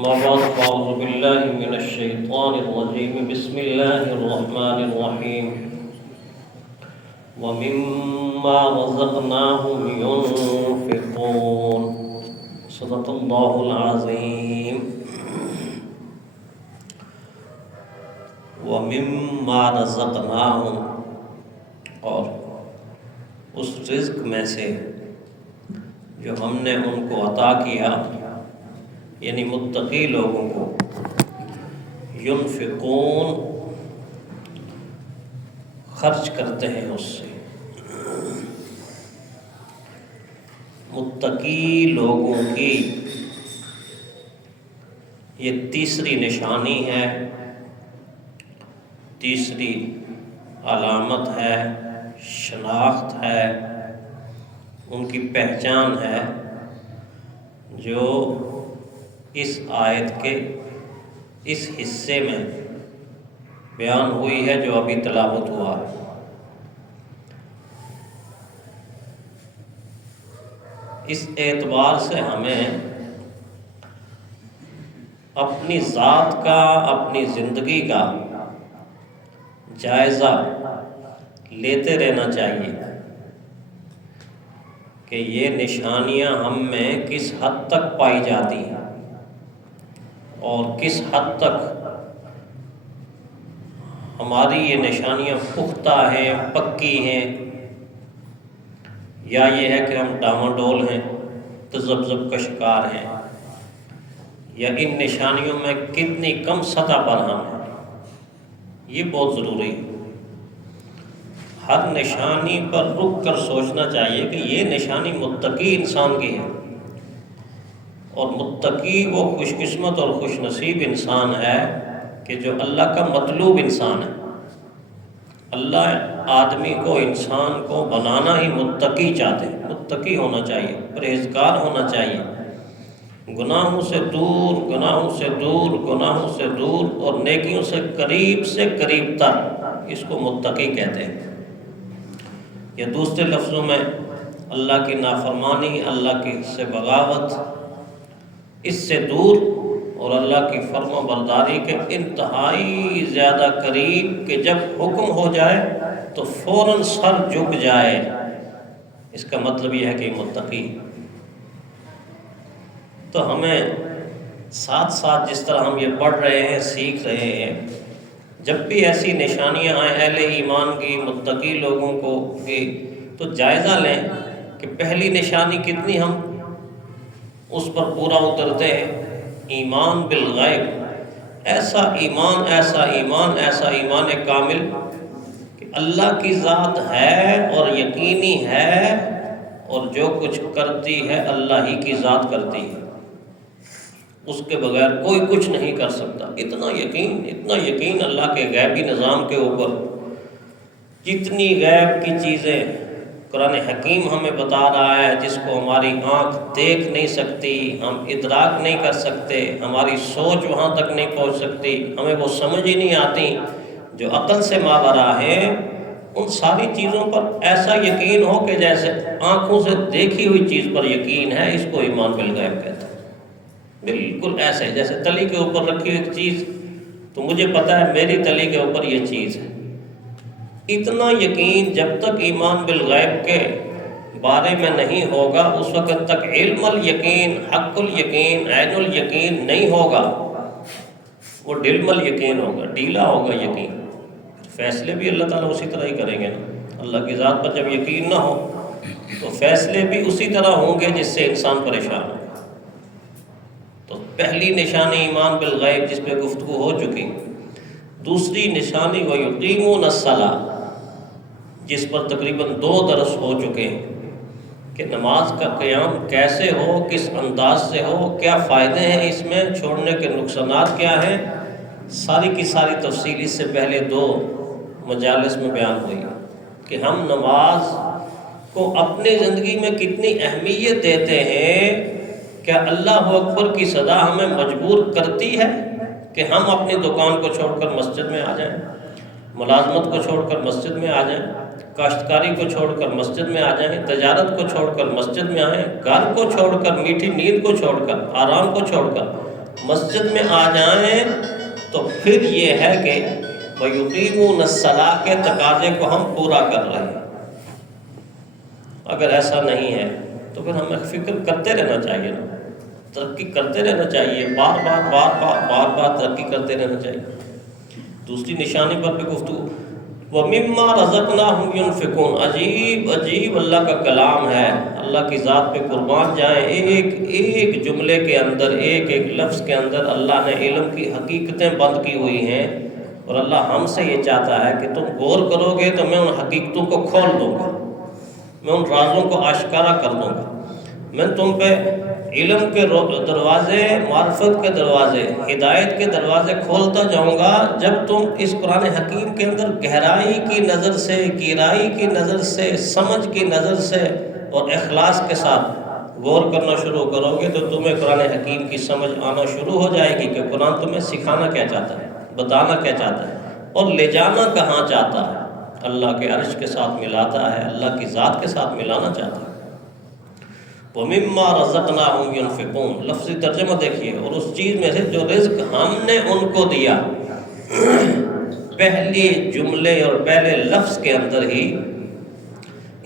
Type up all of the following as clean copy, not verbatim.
أما بعد فأعوذ بالله من الشيطان الرجيم بسم الله الرحمن الرحيم ومما رزقناهم ينفقون صدق الله العظيم ومما رزقناهم اور اس رزق میں سے جو ہم نے ان کو عطا کیا یعنی متقی لوگوں کو ينفقون خرچ کرتے ہیں اس سے. متقی لوگوں کی یہ تیسری نشانی ہے، تیسری علامت ہے، شناخت ہے، ان کی پہچان ہے جو اس آیت کے اس حصے میں بیان ہوئی ہے جو ابھی تلاوت ہوا ہے. اس اعتبار سے ہمیں اپنی ذات کا، اپنی زندگی کا جائزہ لیتے رہنا چاہیے کہ یہ نشانیاں ہم میں کس حد تک پائی جاتی ہیں اور کس حد تک ہماری یہ نشانیاں پختہ ہیں، پکی ہیں، یا یہ ہے کہ ہم ڈاماڈول ہیں، تذبذب کا شکار ہیں، یا ان نشانیوں میں کتنی کم سطح پر ہم ہیں. یہ بہت ضروری ہے. ہر نشانی پر رک کر سوچنا چاہیے کہ یہ نشانی متقی انسان کی ہے، اور متقی وہ خوش قسمت اور خوش نصیب انسان ہے کہ جو اللہ کا مطلوب انسان ہے. اللہ آدمی کو، انسان کو بنانا ہی متقی چاہتے ہیں. متقی ہونا چاہیے، پرہیزگار ہونا چاہیے، گناہوں سے دور، گناہوں سے دور، گناہوں سے دور اور نیکیوں سے قریب تر. اس کو متقی کہتے ہیں. یا دوسرے لفظوں میں اللہ کی نافرمانی، اللہ کی سے بغاوت، اس سے دور، اور اللہ کی فرما برداری کے انتہائی زیادہ قریب کہ جب حکم ہو جائے تو فوراً سر جھک جائے. اس کا مطلب یہ ہے کہ متقی. تو ہمیں ساتھ ساتھ جس طرح ہم یہ پڑھ رہے ہیں، سیکھ رہے ہیں، جب بھی ایسی نشانیاں آئیں اہل ایمان کی، متقی لوگوں کو کی، تو جائزہ لیں کہ پہلی نشانی کتنی ہم اس پر پورا اترتے ہیں. ایمان بالغیب، ایسا ایمان، ایسا ایمان، ایسا ایمان کامل کہ اللہ کی ذات ہے اور یقینی ہے، اور جو کچھ کرتی ہے اللہ ہی کی ذات کرتی ہے، اس کے بغیر کوئی کچھ نہیں کر سکتا. اتنا یقین اللہ کے غیبی نظام کے اوپر. جتنی غیب کی چیزیں قرآن حکیم ہمیں بتا رہا ہے، جس کو ہماری آنکھ دیکھ نہیں سکتی، ہم ادراک نہیں کر سکتے، ہماری سوچ وہاں تک نہیں پہنچ سکتی، ہمیں وہ سمجھ ہی نہیں آتی، جو عقل سے ماورا ہے، ان ساری چیزوں پر ایسا یقین ہو کہ جیسے آنکھوں سے دیکھی ہوئی چیز پر یقین ہے. اس کو ایمان بالغیب کہتے ہیں. بالکل ایسے جیسے تلی کے اوپر رکھی ہوئی ایک چیز، تو مجھے پتا ہے میری تلی کے اوپر یہ چیز ہے. اتنا یقین جب تک ایمان بالغیب کے بارے میں نہیں ہوگا، اس وقت تک علم الیقین، حق الیقین، عین الیقین نہیں ہوگا. وہ ڈلم الیقین ہوگا، ڈھیلا ہوگا یقین. فیصلے بھی اللہ تعالیٰ اسی طرح ہی کریں گے نا. اللہ کی ذات پر جب یقین نہ ہو تو فیصلے بھی اسی طرح ہوں گے جس سے انسان پریشان ہو. تو پہلی نشانی ایمان بالغیب جس پہ گفتگو ہو چکی. دوسری نشانی وَيُقِيمُونَ الصَّلَاةَ، جس پر تقریباً 2 درس ہو چکے ہیں کہ نماز کا قیام کیسے ہو، کس انداز سے ہو، کیا فائدے ہیں اس میں، چھوڑنے کے نقصانات کیا ہیں. ساری کی ساری تفصیل اس سے پہلے 2 مجالس میں بیان ہوئی کہ ہم نماز کو اپنی زندگی میں کتنی اہمیت دیتے ہیں. کیا اللہ اکبر کی صدا ہمیں مجبور کرتی ہے کہ ہم اپنی دکان کو چھوڑ کر مسجد میں آ جائیں، ملازمت کو چھوڑ کر مسجد میں آ جائیں، کاشتکاری کو چھوڑ کر مسجد میں آ جائیں، تجارت کو چھوڑ کر مسجد میں آئیں، گھر کو چھوڑ کر، میٹھی نیند کو چھوڑ کر، آرام کو چھوڑ کر مسجد میں آ جائیں تو پھر یہ ہے کہ وَيُقِيمُونَ الصَّلَاةَ کے تقاضے کو ہم پورا کر رہے ہیں۔ اگر ایسا نہیں ہے تو پھر ہمیں فکر کرتے رہنا چاہیے نا، ترقی کرتے رہنا چاہیے، بار بار ترقی کرتے رہنا چاہیے۔ دوسری نشانی پر بھی گفتگو، وَمِمَّا رَزَقْنَاهُمْ يُنْفِقُونَ، عجیب عجیب اللہ کا کلام ہے، اللہ کی ذات پہ قربان جائیں، ایک ایک جملے کے اندر، ایک ایک لفظ کے اندر اللہ نے علم کی حقیقتیں بند کی ہوئی ہیں، اور اللہ ہم سے یہ چاہتا ہے کہ تم غور کرو گے تو میں ان حقیقتوں کو کھول دوں گا، میں ان رازوں کو آشکارا کر دوں گا، میں تم پہ علم کے دروازے، معرفت کے دروازے، ہدایت کے دروازے کھولتا جاؤں گا جب تم اس قرآن حکیم کے اندر گہرائی کی نظر سے، گہرائی کی نظر سے، سمجھ کی نظر سے اور اخلاص کے ساتھ غور کرنا شروع کرو گے تو تمہیں قرآن حکیم کی سمجھ آنا شروع ہو جائے گی کہ قرآن تمہیں سکھانا کیا چاہتا ہے، بتانا کیا چاہتا ہے اور لے جانا کہاں چاہتا ہے۔ اللہ کے عرش کے ساتھ ملاتا ہے، اللہ کی ذات کے ساتھ ملانا چاہتا ہے۔ وَمِمَّا رَزَقْنَاهُمْ يُنْفِقُونَ، لفظی ترجمہ دیکھیے، اور اس چیز میں سے جو رزق ہم نے ان کو دیا، پہلی جملے اور پہلے لفظ کے اندر ہی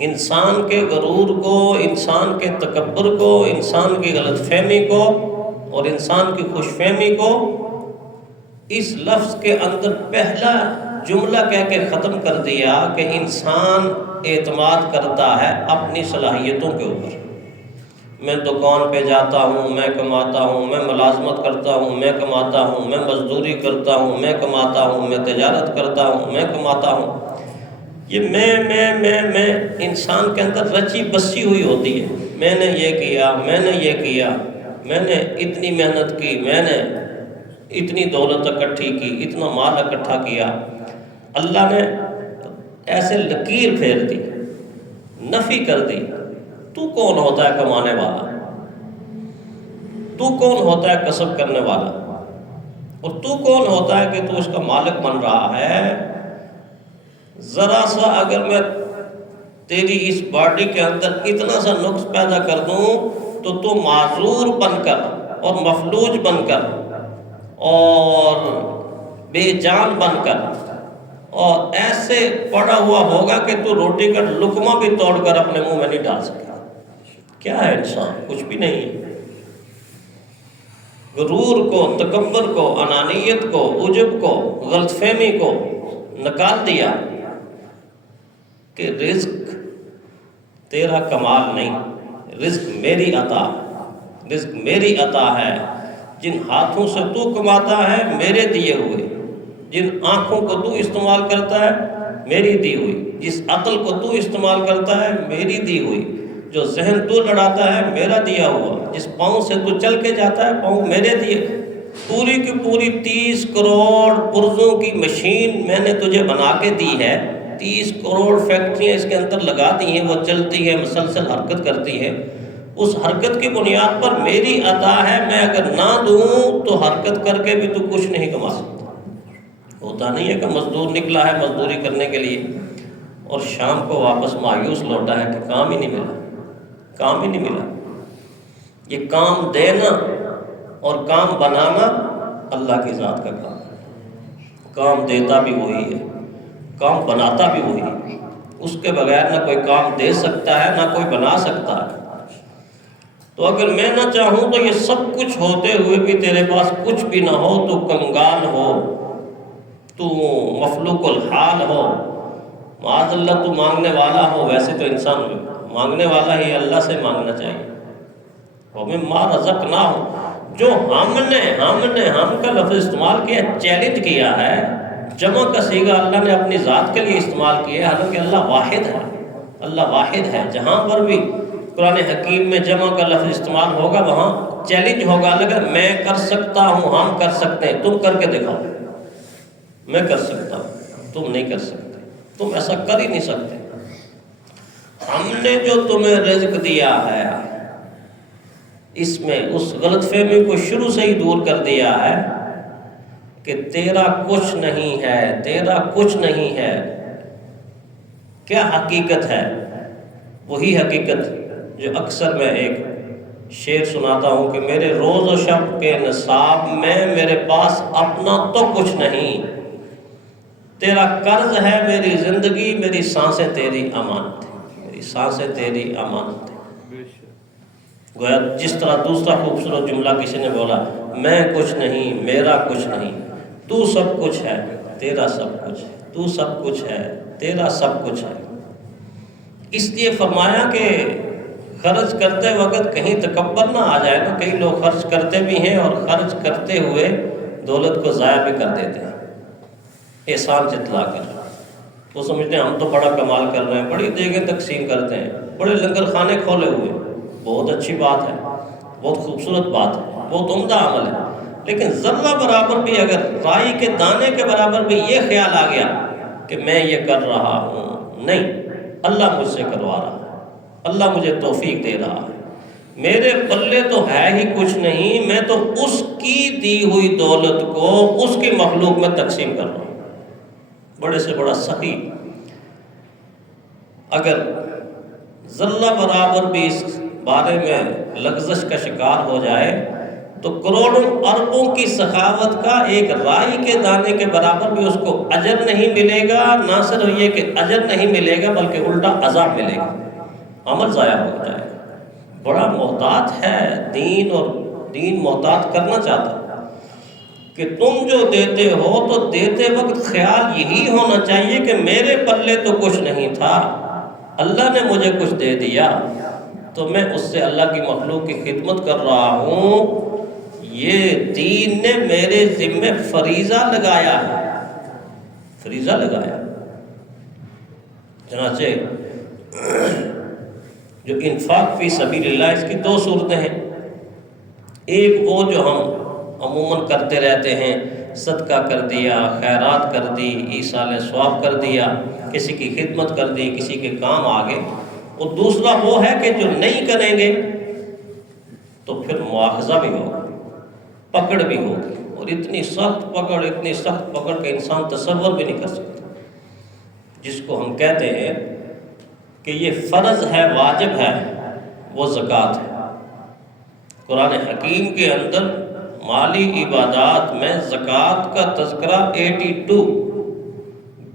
انسان کے غرور کو، انسان کے تکبر کو، انسان کی غلط فہمی کو اور انسان کی خوش فہمی کو اس لفظ کے اندر پہلا جملہ کہہ کے ختم کر دیا کہ انسان اعتماد کرتا ہے اپنی صلاحیتوں کے اوپر۔ میں دکان پہ جاتا ہوں، میں کماتا ہوں، میں ملازمت کرتا ہوں، میں کماتا ہوں، میں مزدوری کرتا ہوں، میں کماتا ہوں، میں تجارت کرتا ہوں، میں کماتا ہوں۔ یہ میں انسان کے اندر رچی بسی ہوئی ہوتی ہے، میں نے یہ کیا، میں نے یہ کیا، میں نے اتنی محنت کی، میں نے اتنی دولت اکٹھی کی، اتنا مال اکٹھا کیا۔ اللہ نے ایسے لکیر پھیر دی، نفی کر دی، تو کون ہوتا ہے کمانے والا، تو کون ہوتا ہے کسب کرنے والا، اور تو کون ہوتا ہے کہ تو اس کا مالک بن رہا ہے؟ ذرا سا اگر میں تیری اس باڈی کے اندر اتنا سا نقص پیدا کر دوں تو تو معذور بن کر اور مفلوج بن کر اور بے جان بن کر اور ایسے پڑا ہوا ہوگا کہ تو روٹی کا لقمہ بھی توڑ کر اپنے منہ میں نہیں ڈال سکتا۔ کیا ہے انسان؟ کچھ بھی نہیں ہے۔ غرور کو، تکبر کو، انانیت کو، عجب کو، غلط فہمی کو نکال دیا کہ رزق تیرا کمال نہیں، رزق میری عطا، رزق میری عطا ہے۔ جن ہاتھوں سے تو کماتا ہے میرے دیے ہوئے، جن آنکھوں کو تو استعمال کرتا ہے میری دی ہوئی، جس عقل کو تو استعمال کرتا ہے میری دی ہوئی، جو ذہن تو لڑاتا ہے میرا دیا ہوا، جس پاؤں سے تو چل کے جاتا ہے پاؤں میرے دیے۔ پوری کی پوری 30 کروڑ پرزوں کی مشین میں نے تجھے بنا کے دی ہے، 30 کروڑ فیکٹریاں اس کے اندر لگا دی ہیں، وہ چلتی ہیں، مسلسل حرکت کرتی ہیں۔ اس حرکت کی بنیاد پر میری عطا ہے، میں اگر نہ دوں تو حرکت کر کے بھی تو کچھ نہیں کما سکتا۔ ہوتا نہیں ہے کہ مزدور نکلا ہے مزدوری کرنے کے لیے اور شام کو واپس مایوس لوٹا ہے کہ کام ہی نہیں ملا، کام ہی نہیں ملا۔ یہ کام دینا اور کام بنانا اللہ کی ذات کا کام ہے۔ کام دیتا بھی وہی ہے، کام بناتا بھی وہی ہے۔ اس کے بغیر نہ کوئی کام دے سکتا ہے نہ کوئی بنا سکتا ہے۔ تو اگر میں نہ چاہوں تو یہ سب کچھ ہوتے ہوئے بھی تیرے پاس کچھ بھی نہ ہو، تو کنگال ہو، تو مفلوق الحال ہو، معاذ اللہ تو مانگنے والا ہو۔ ویسے تو انسان مانگنے والا ہی اللہ سے مانگنا چاہیے۔ وَمِمَّا رَزَقْنَاهُمْ، جو ہم کا لفظ استعمال کیا، چیلنج کیا ہے، جمع کا صیغہ اللہ نے اپنی ذات کے لیے استعمال کیا ہے، حالانکہ اللہ واحد ہے، اللہ واحد ہے۔ جہاں پر بھی قرآن حکیم میں جمع کا لفظ استعمال ہوگا وہاں چیلنج ہوگا، اگر میں کر سکتا ہوں، ہم کر سکتے ہیں، تم کر کے دکھاؤ۔ میں کر سکتا ہوں، تم نہیں کر سکتے، تم ایسا کر ہی نہیں سکتے۔ ہم نے جو تمہیں رزق دیا ہے اس میں اس غلط فہمی کو شروع سے ہی دور کر دیا ہے کہ تیرا کچھ نہیں ہے، تیرا کچھ نہیں ہے۔ کیا حقیقت ہے؟ وہی حقیقت جو اکثر میں ایک شعر سناتا ہوں کہ میرے روز و شب کے نصاب میں میرے پاس اپنا تو کچھ نہیں، تیرا قرض ہے میری زندگی، میری سانسیں تیری امانت ہے، میری سانسیں تیری امانت ہے۔ گویا جس طرح دوسرا خوبصورت جملہ کسی نے بولا، میں کچھ نہیں، میرا کچھ نہیں، تو سب کچھ ہے، تیرا سب کچھ ہے، تو سب کچھ ہے، تیرا سب کچھ ہے۔ اس لیے فرمایا کہ خرچ کرتے وقت کہیں تکبر نہ آ جائے نا۔ کئی لوگ خرچ کرتے بھی ہیں اور خرچ کرتے ہوئے دولت کو ضائع بھی کر دیتے ہیں احسان جتلا کر۔ وہ سمجھتے ہیں ہم تو بڑا کمال کر رہے ہیں، بڑی دیگیں تقسیم کرتے ہیں، بڑے لنگر خانے کھولے ہوئے، بہت اچھی بات ہے، بہت خوبصورت بات ہے، بہت عمدہ عمل ہے، لیکن ذرہ برابر بھی اگر رائی کے دانے کے برابر بھی یہ خیال آ گیا کہ میں یہ کر رہا ہوں، نہیں، اللہ مجھ سے کروا رہا ہے، اللہ مجھے توفیق دے رہا ہے، میرے پلے تو ہے ہی کچھ نہیں، میں تو اس کی دی ہوئی دولت کو اس کی مخلوق میں تقسیم کر رہا ہوں۔ بڑے سے بڑا سخی اگر ذرہ برابر بھی اس بارے میں لغزش کا شکار ہو جائے تو کروڑوں اربوں کی سخاوت کا ایک رائی کے دانے کے برابر بھی اس کو اجر نہیں ملے گا۔ نہ صرف یہ کہ اجر نہیں ملے گا بلکہ الٹا عذاب ملے گا، عمل ضائع ہو جائے گا۔ بڑا محتاط ہے دین، اور دین محتاط کرنا چاہتا ہے کہ تم جو دیتے ہو تو دیتے وقت خیال یہی ہونا چاہیے کہ میرے پلے تو کچھ نہیں تھا، اللہ نے مجھے کچھ دے دیا تو میں اس سے اللہ کی مخلوق کی خدمت کر رہا ہوں، یہ دین نے میرے ذمے فریضہ لگایا ہے، فریضہ لگایا۔ چنانچہ جو انفاق فی سبیل اللہ، اس کی دو صورتیں ہیں۔ ایک وہ جو ہم عموماً کرتے رہتے ہیں، صدقہ کر دیا، خیرات کر دی، ایصال ثواب کر دیا، کسی کی خدمت کر دی، کسی کے کام آگے۔ اور دوسرا وہ ہے کہ جو نہیں کریں گے تو پھر مواخذہ بھی ہوگا، پکڑ بھی ہوگی، اور اتنی سخت پکڑ، اتنی سخت پکڑ کہ انسان تصور بھی نہیں کر سکتا، جس کو ہم کہتے ہیں کہ یہ فرض ہے، واجب ہے، وہ زکوٰۃ ہے۔ قرآن حکیم کے اندر مالی عبادات میں زکوٰۃ کا تذکرہ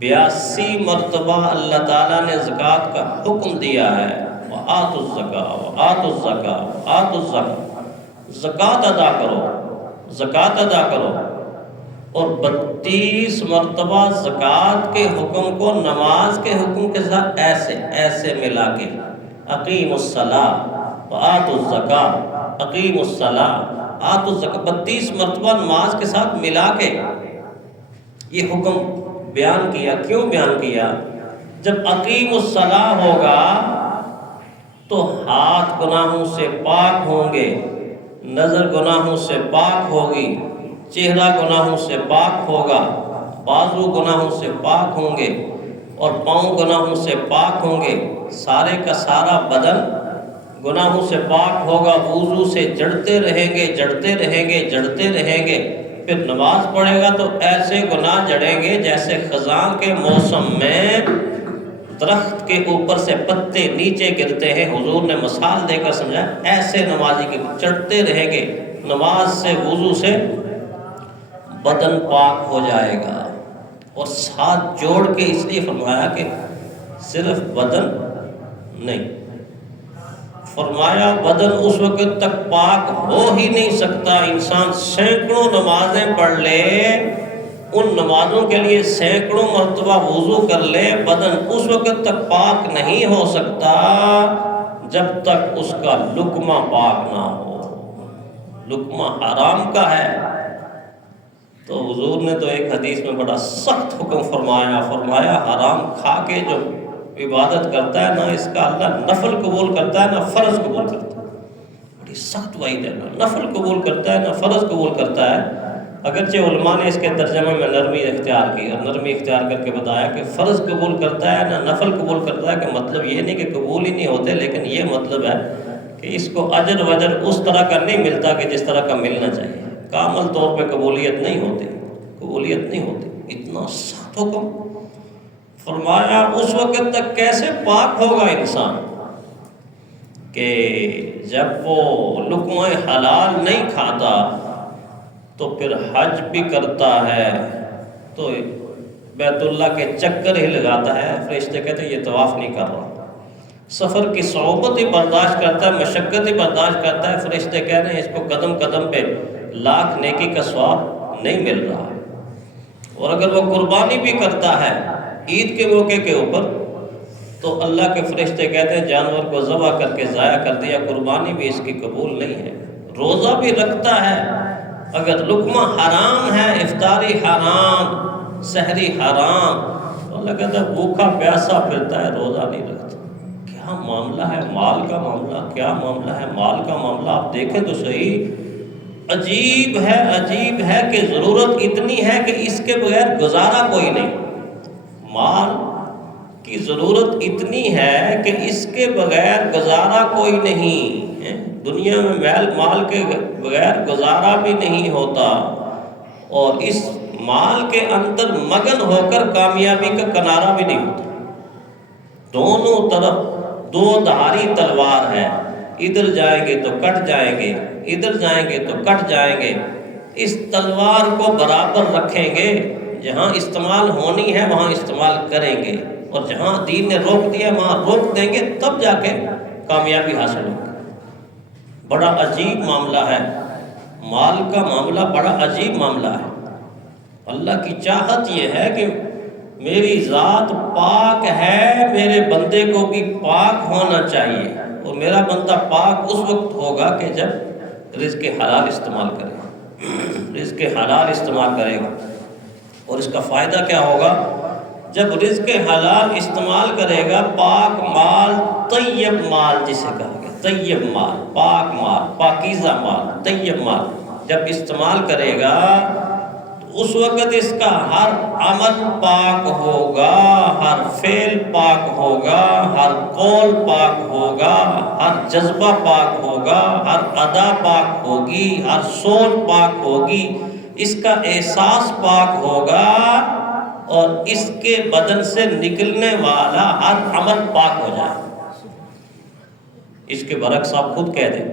82 مرتبہ اللہ تعالیٰ نے زکوٰۃ کا حکم دیا ہے۔ وَآتُوا الزَّکَاةَ وَآتُوا الزَّکَاةَ وَآتُوا الزَّکَاةَ، زکوٰۃ ادا کرو، زکوٰۃ ادا کرو۔ اور 32 مرتبہ زکوٰۃ کے حکم کو نماز کے حکم کے ساتھ ایسے ملا کے، اقیموا الصلاۃ وآتوا الزکاۃ، اقیموا الصلاۃ آتوا الزکاۃ، 32 مرتبہ نماز کے ساتھ ملا کے یہ حکم بیان کیا۔ کیوں بیان کیا؟ جب اقیموا الصلاۃ ہوگا تو ہاتھ گناہوں سے پاک ہوں گے، نظر گناہوں سے پاک ہوگی، چہرہ گناہوں سے پاک ہوگا، بازو گناہوں سے پاک ہوں گے، اور پاؤں گناہوں سے پاک ہوں گے، سارے کا سارا بدن گناہوں سے پاک ہوگا، وضو سے جڑتے رہیں گے، جڑتے رہیں گے، جڑتے رہیں گے۔ پھر نماز پڑھے گا تو ایسے گناہ جڑیں گے جیسے خزاں کے موسم میں درخت کے اوپر سے پتے نیچے گرتے ہیں۔ حضور نے مثال دے کر سمجھا، ایسے نمازی کے چڑھتے رہیں گے، نماز سے، وضو سے بدن پاک ہو جائے گا۔ اور ساتھ جوڑ کے اس لیے فرمایا کہ صرف بدن نہیں، فرمایا بدن اس وقت تک پاک ہو ہی نہیں سکتا، انسان سینکڑوں نمازیں پڑھ لے، ان نمازوں کے لیے سینکڑوں مرتبہ وضو کر لے، بدن اس وقت تک پاک نہیں ہو سکتا جب تک اس کا لقمہ پاک نہ ہو۔ لقمہ حرام کا ہے تو حضور نے تو ایک حدیث میں بڑا سخت حکم فرمایا حرام کھا کے جو عبادت کرتا ہے نہ اس کا اللہ نفل قبول کرتا ہے نہ فرض قبول کرتا ہے۔ بڑی سخت وعید ہے، نہ نفل قبول کرتا ہے نہ فرض قبول کرتا ہے۔ اگرچہ علماء نے اس کے ترجمے میں نرمی اختیار کی، اور نرمی اختیار کر کے بتایا کہ فرض قبول کرتا ہے نہ نفل قبول کرتا ہے، کہ مطلب یہ نہیں کہ قبول ہی نہیں ہوتے، لیکن یہ مطلب ہے کہ اس کو اجر وجر اس طرح کا نہیں ملتا کہ جس طرح کا ملنا چاہیے، کامل طور پہ قبولیت نہیں ہوتی، قبولیت نہیں ہوتی۔ اتنا سخت حکم فرمایا، اس وقت تک کیسے پاک ہوگا انسان کہ جب وہ لقمہ حلال نہیں کھاتا تو پھر حج بھی کرتا ہے تو بیت اللہ کے چکر ہی لگاتا ہے، فرشتے کہتے ہیں یہ طواف نہیں کر رہا۔ سفر کی صعوبت ہی برداشت کرتا ہے، مشقت ہی برداشت کرتا ہے، فرشتے کہہ رہے ہیں اس کو قدم قدم پہ لاکھ نیکی کا ثواب نہیں مل رہا۔ اور اگر وہ قربانی بھی کرتا ہے عید کے موقع کے اوپر تو اللہ کے فرشتے کہتے ہیں جانور کو ذبح کر کے ضائع کر دیا، قربانی بھی اس کی قبول نہیں ہے۔ روزہ بھی رکھتا ہے، اگر لقمہ حرام ہے، افطاری حرام، سحری حرام، تو اللہ کہتا ہے بھوکا پیاسا پھرتا ہے، روزہ نہیں رکھتا۔ کیا معاملہ ہے مال کا معاملہ، کیا معاملہ ہے مال کا معاملہ، آپ دیکھیں تو صحیح، عجیب ہے کہ ضرورت اتنی ہے کہ اس کے بغیر گزارا کوئی نہیں۔ مال کی ضرورت اتنی ہے کہ اس کے بغیر گزارا کوئی نہیں، دنیا میں مال کے بغیر گزارا بھی نہیں ہوتا، اور اس مال کے اندر مگن ہو کر کامیابی کا کنارہ بھی نہیں ہوتا۔ دونوں طرف دو دھاری تلوار ہے، ادھر جائیں گے تو کٹ جائیں گے، ادھر جائیں گے تو کٹ جائیں گے۔ اس تلوار کو برابر رکھیں گے، جہاں استعمال ہونی ہے وہاں استعمال کریں گے، اور جہاں دین نے روک دیا وہاں روک دیں گے، تب جا کے کامیابی حاصل ہوگی۔ بڑا عجیب معاملہ ہے مال کا معاملہ، بڑا عجیب معاملہ ہے۔ اللہ کی چاہت یہ ہے کہ میری ذات پاک ہے، میرے بندے کو بھی پاک ہونا چاہیے، اور میرا بندہ پاک اس وقت ہوگا کہ جب رزق حلال استعمال کرے گا، رزق حلال استعمال کرے گا۔ اور اس کا فائدہ کیا ہوگا؟ جب رزق حلال استعمال کرے گا، پاک مال، طیب مال جسے کہا گیا، طیب مال، پاک مال، پاکیزہ مال، طیب مال جب استعمال کرے گا تو اس وقت اس کا ہر عمل پاک ہوگا، ہر فعل پاک ہوگا، ہر قول پاک ہوگا، ہر جذبہ پاک ہوگا، ہر ادا پاک ہوگی، ہر سوچ پاک ہوگی، اس کا احساس پاک ہوگا، اور اس کے بدن سے نکلنے والا ہر عمل پاک ہو جائے۔ اس کے برعکس آپ خود کہہ دیں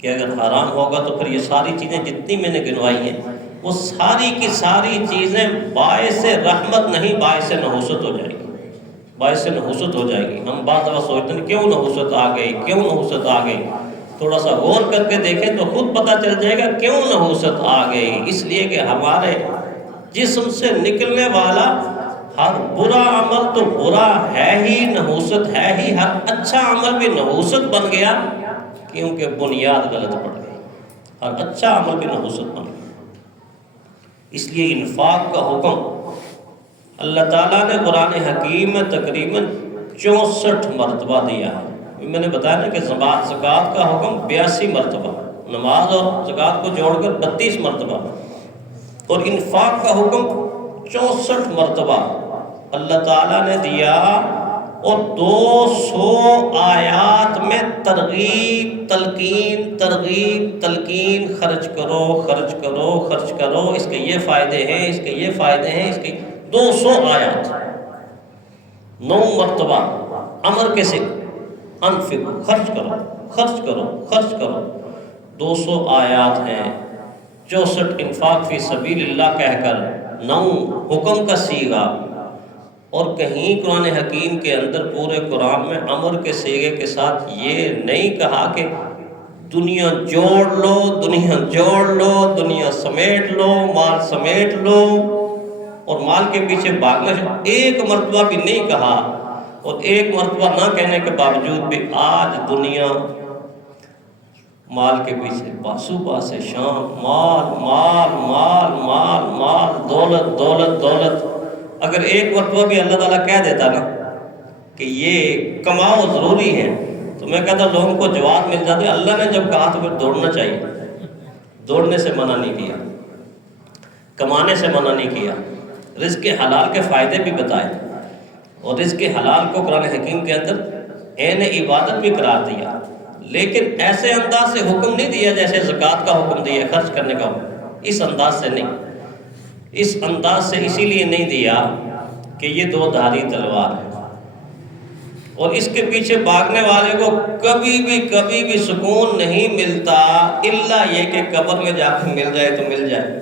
کہ اگر حرام ہوگا تو پھر یہ ساری چیزیں جتنی میں نے گنوائی ہیں وہ ساری کی ساری چیزیں باعث رحمت نہیں، باعث نحوست ہو جائیں گی، باعث نحوست ہو جائیں گی۔ ہم بعض دفعہ سوچتے ہیں کیوں نحوست آ گئی، کیوں نحوست آ گئی؟ تھوڑا سا غور کر کے دیکھیں تو خود پتہ چل جائے گا کیوں نحوست آ گئی۔ اس لیے کہ ہمارے جسم سے نکلنے والا ہر برا عمل تو برا ہے ہی، نحوست ہے ہی، ہر اچھا عمل بھی نحوست بن گیا کیونکہ بنیاد غلط پڑ گئی، ہر اچھا عمل بھی نحوست بن گیا۔ اس لیے انفاق کا حکم اللہ تعالیٰ نے قرآن حکیم میں تقریباً 64 مرتبہ دیا ہے۔ میں نے بتایا نا کہ زکوٰۃ کا حکم 82 مرتبہ، نماز اور زکوٰۃ کو جوڑ کر 32 مرتبہ، اور انفاق کا حکم 64 مرتبہ اللہ تعالیٰ نے دیا، اور 200 آیات میں ترغیب تلقین، ترغیب تلقین، خرچ کرو خرچ کرو خرچ کرو، اس کے یہ فائدے ہیں، اس کے یہ فائدے ہیں، اس کے 200 آیات، 9 مرتبہ امر کے ساتھ انفقو، خرچ کرو خرچ کرو خرچ کرو، 200 آیات ہیں، 64 انفاق فی سبیل اللہ کہہ کر، 9 حکم کا صیغہ، اور کہیں قرآن حکیم کے اندر پورے قرآن میں امر کے صیغے کے ساتھ یہ نہیں کہا کہ دنیا جوڑ لو، دنیا جوڑ لو، دنیا سمیٹ لو، مال سمیٹ لو، اور مال کے پیچھے بھاگنا، ایک مرتبہ بھی نہیں کہا۔ اور ایک مرتبہ نہ کہنے کے باوجود بھی آج دنیا مال کے پیچھے صبح سے شام مال مال مال مال مال، دولت دولت دولت۔ اگر ایک مرتبہ بھی اللہ تعالیٰ کہہ دیتا نا کہ یہ کماؤ ضروری ہے تو میں کہتا لوگوں کو جواب مل جاتے۔ اللہ نے جب کہا تو پھر دوڑنا چاہیے، دوڑنے سے منع نہیں کیا، کمانے سے منع نہیں کیا، رزق حلال کے فائدے بھی بتائے، اور رزق حلال کو قرآن حکیم کے اندر عین عبادت بھی قرار دیا، لیکن ایسے انداز سے حکم نہیں دیا جیسے زکوٰۃ کا حکم دیا، خرچ کرنے کا حکم، اس انداز سے نہیں، اس انداز سے اسی لیے نہیں دیا کہ یہ 2 دھاری تلوار ہے۔ اور اس کے پیچھے بھاگنے والے کو کبھی بھی سکون نہیں ملتا، الا یہ کہ قبر میں جا کر مل جائے تو مل جائے۔